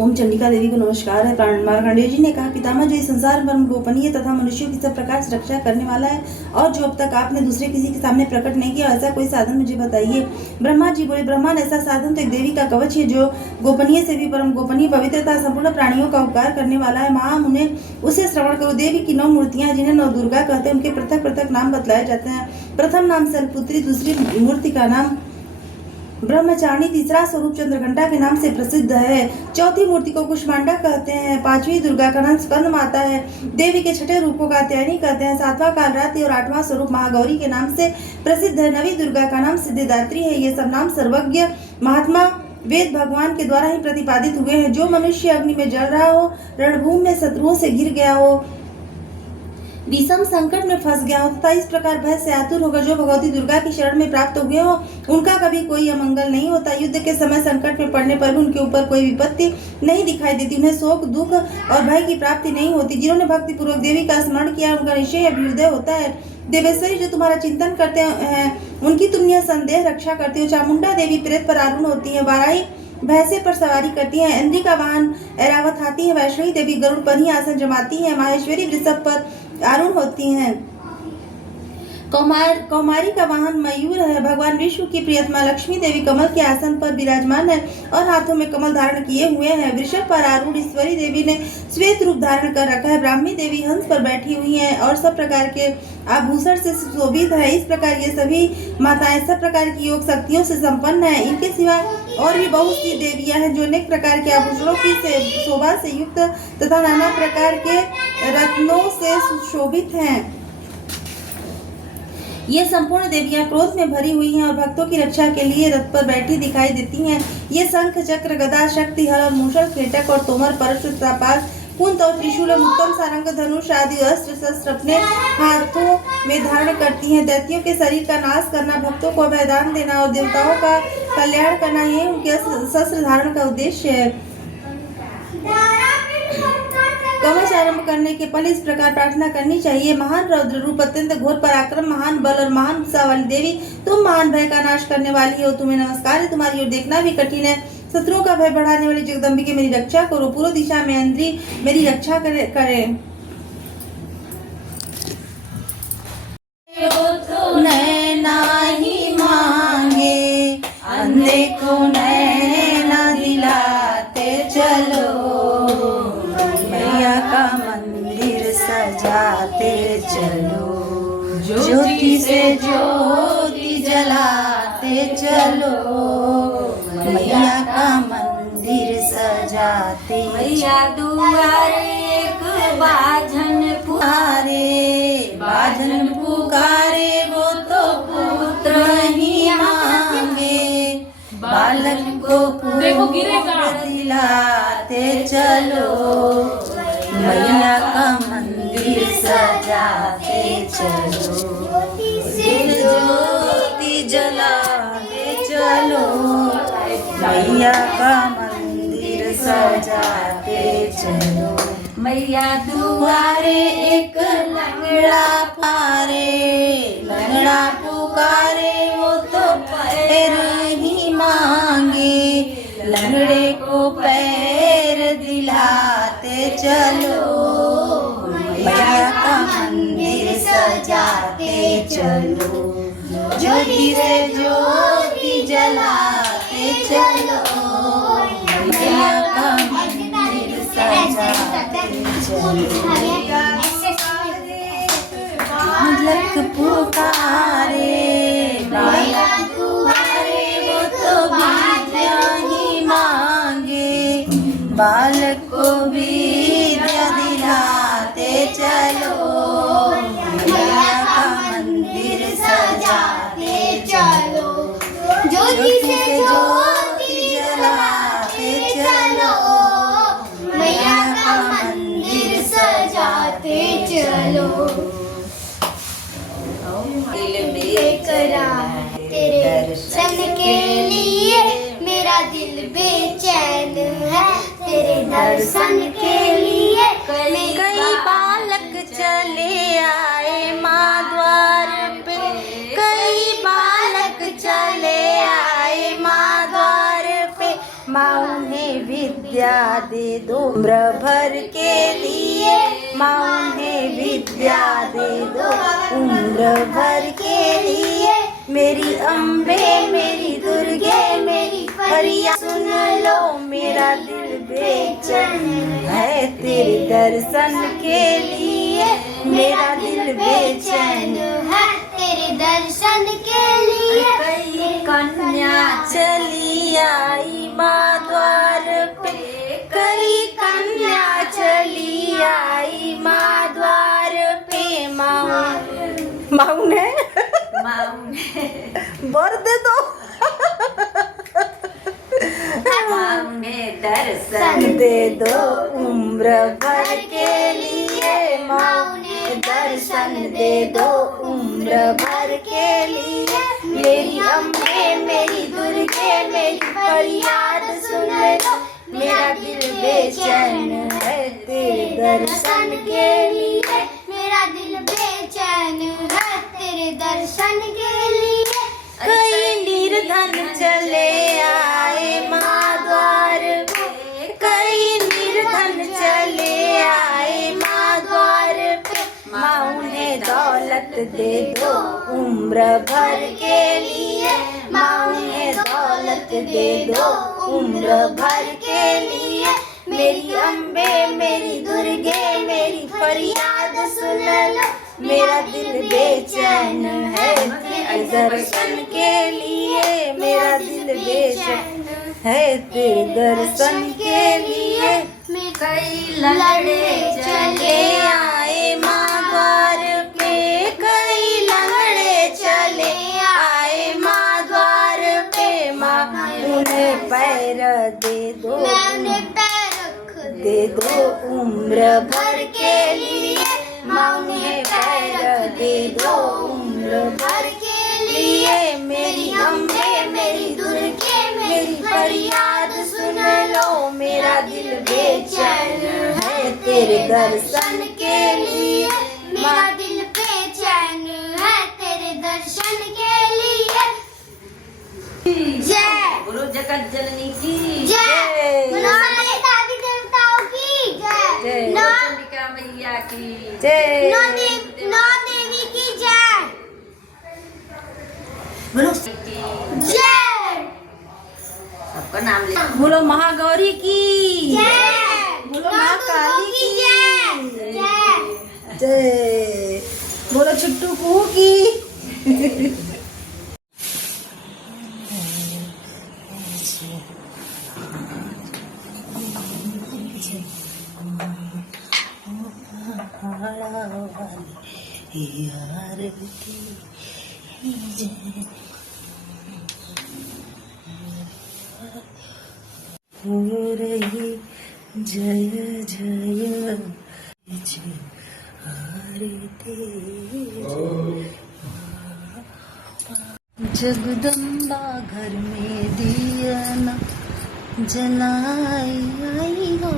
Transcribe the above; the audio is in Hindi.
ओम चंडिका देवी को नमस्कार है। मार्कंडेय जी ने कहा, पितामह जो इस संसार परम गोपनीय तथा मनुष्यों की सब प्रकार से रक्षा करने वाला है और जो अब तक आपने दूसरे किसी के सामने प्रकट नहीं किया, ऐसा कोई साधन मुझे बताइए। ब्रह्मा जी बोले, ब्रह्मन ऐसा साधन तो एक देवी का कवच है जो गोपनीय से भी परम गोपनीय, पवित्रता संपूर्ण प्राणियों का उपकार करने वाला है। महामुने उसे श्रवण करो। देवी की 9 मूर्तियां जिन्हें 9 दुर्गा कहते हैं, उनके पृथक पृथक नाम बतलाए जाते हैं। प्रथम नाम शैलपुत्री, दूसरी मूर्ति का नाम ब्रह्मचारिणी, तीसरा स्वरूप चंद्रघंटा के नाम से प्रसिद्ध है। चौथी मूर्ति को कुष्मांडा कहते हैं। पांचवी दुर्गा का नाम स्कंद माता है। देवी के छठे रूपों का कात्यायनी कहते हैं। सातवां कालरात्रि और 8वां स्वरूप महागौरी के नाम से प्रसिद्ध है। नवी दुर्गा का नाम सिद्धिदात्री है। ये सब नाम सर्वज्ञ महात्मा वेद भगवान के द्वारा ही प्रतिपादित हुए हैं। जो मनुष्य अग्नि में जल रहा हो, रणभूमि में शत्रुओं से घिर गया हो, विषम संकट में फंस गया हो तथा इस प्रकार भय से आतुर होकर जो भगवती दुर्गा की शरण में प्राप्त हुए हो, उनका कभी कोई अमंगल नहीं होता। युद्ध के समय संकट में पड़ने पर भी उनके ऊपर कोई विपत्ति नहीं दिखाई देती। उन्हें शोक, दुख और भय की प्राप्ति नहीं होती। जिन्होंने भक्ति पूर्वक देवी का स्मरण किया, उनका निश्चय अभ्युदय होता है। देवेश्वरी, जो तुम्हारा चिंतन करते हैं, उनकी तुम निसंदेह रक्षा करती हो। चामुंडा देवी प्रेत पर आरूढ़ होती है। वाराही भैंसे पर सवारी करती है। इंद्री का वाहन ऐरावत हाथी है। वैष्णवी देवी गरुड़ पर ही आसन जमाती है। माहेश्वरी वृषभ पर आरूढ़ होती हैं। कौमारी का वाहन मयूर है। भगवान विष्णु की प्रियतमा लक्ष्मी देवी कमल के आसन पर विराजमान है और हाथों में कमल धारण किए हुए हैं। वृषभ पर आरूढ़ ईश्वरी देवी ने श्वेत रूप धारण कर रखा है। ब्राह्मी देवी हंस पर बैठी हुई हैं और सब प्रकार के आभूषण से सुशोभित है। इस प्रकार ये सभी माताएं सब प्रकार की योग शक्तियों से संपन्न है। इनके सिवा और भी बहुत सी देवियां हैं जो अनेक प्रकार के आभूषणों की शोभा से युक्त तथा नाना प्रकार के रत्नों से सुशोभित हैं। ये संपूर्ण देवियां क्रोध में भरी हुई हैं और भक्तों की रक्षा के लिए रथ पर बैठी दिखाई देती हैं। ये शंख, चक्र, गदा, शक्ति, हर और मूषल, खेटक और तोमर, परशु, त्रापाल, कुंत और त्रिशूल, उत्तम सारंग, धनुष आदि अस्त्र शस्त्र अपने हाथों में धारण करती हैं। दैत्यों के शरीर का नाश करना, भक्तों को अभयदान देना और देवताओं का कल्याण करना, ये उनके शस्त्र धारण का उद्देश्य है। कवच आरंभ करने के पहले इस प्रकार प्रार्थना करनी चाहिए। महान रौद्र रूप, अत्यंत घोर पराक्रम, महान बल और महान उत्साह वाली देवी, तुम महान भय का नाश करने वाली हो। तुम्हें नमस्कार है। तुम्हारी ओर देखना भी कठिन है। शत्रुओं का भय बढ़ाने वाली जगदम्बिके, मेरी रक्षा करो। पूर्व दिशा में इंद्री मेरी रक्षा करे। नैना ही मांगे, अंधे को नैना दिलाते चलो। मैया का मंदिर सजाते चलो। ज्योति से ज्योति जलाते चलो। मैया का मंदिर सजाते। मैया दुआरे एक बाजन पुकारे, बाजन पुकारे, वो तो पुत्र ही मांगे। बालक को पुत्र दिलाते चलो। मैया का मंदिर सजाते चलो। ज्योति जलाते चलो। मैया का मंदिर सजाते चलो। मैया दुआरे एक लंगड़ा पुकारे, वो तो पैर ही मांगे। लंगड़े को पैर दिलाते चलो। मैया का मंदिर सजाते चलो। ज्योति से ज्योति जलाते चलो। मैया का मंदिर सजाते चलो। बालक पुकारे, बालक पुकारे, वो तो विद्या ही मांगे। बालक को विद्या दिलाते चलो। मैया का मंदिर सजाते चलो। ज्योति से ज्योति जलाते चलो। मैया का मंदिर सजाते चलो। दिल बेकरार तेरे दर्शन के लिए, मेरा दिल बेचैन है तेरे दर्शन के लिए। कई बालक चले आए माँ द्वार पे। कई बालक चले आए माँ द्वार पे। माँ उन्हें विद्या उम्र भर के लिए माँ उन्हें विद्या दे दो, उम्र भर के लिए मेरी अम्बे मेरी दुर्गे मेरी फरियाद सुन लो, मेरा दिल बेचैन है तेरे दर्शन के लिए, मेरा दिल बेचैन है तेरे दर्शन के लिए। कई कन्या चली आई माँ द्वार पे, कई कन्या चली आई माँ द्वार पे, माऊ ने बर दे दो, माँ ने दर्शन दे दो उम्र भर के लिए, माँ ने दर्शन दे दो उम्र भर के लिए, मेरी अम्बे मेरी दुर्गे मेरी फरियाद सुन लो, मेरा दिल बेचैन है तेरे दर्शन के लिए, मेरा दिल बेचैन है तेरे दर्शन के लिए। कई निर्धन चले आए माँ द्वार पे, कई निर्धन चले आए माँ द्वार पे, माँ उन्हें दौलत दे दो उम्र भर के लिए, माँ उन्हें दौलत दे दो उम्र भर के लिए, मेरी अम्बे मेरी दुर्गे मेरी फरियाद सुन लो, मेरा दिल बेचैन है तेरे दर्शन के लिए, मेरा दिल बेचैन है तेरे दर्शन के लिए। कई लंगड़े चले आए माँ द्वार पे, कई लंगड़े चले आए माँ द्वार पे, माँ उन्हें पैर दे दो, मैं उन्हें पैर रख दे दो उम्र भर के लिए, माँ उन्हें पैर दे दो उम्र भर के लिए, मेरी अम्बे मेरी दुर्गे मेरी फरियाद सुन लो, मेरा दिल बेचैन है तेरे दर्शन के लिए, मेरा दिल बेचैन है तेरे दर्शन के लिए। जय गुरु जगत जननी की जय, बोलो सारे देवी देवताओं की जय। जय, नौ चंडिका मैया की जय नौ देवी की जय, बोलो जय सबका नाम ले। बोलो महागौरी की जय, बोलो नौ माँ दुर्गों काली की की जय जय। जय, बोलो छुट्टू कुहू की यार की जय, हो रही जय जय जय आरती जगदम्बा घर में दिया न जलाई आई हो,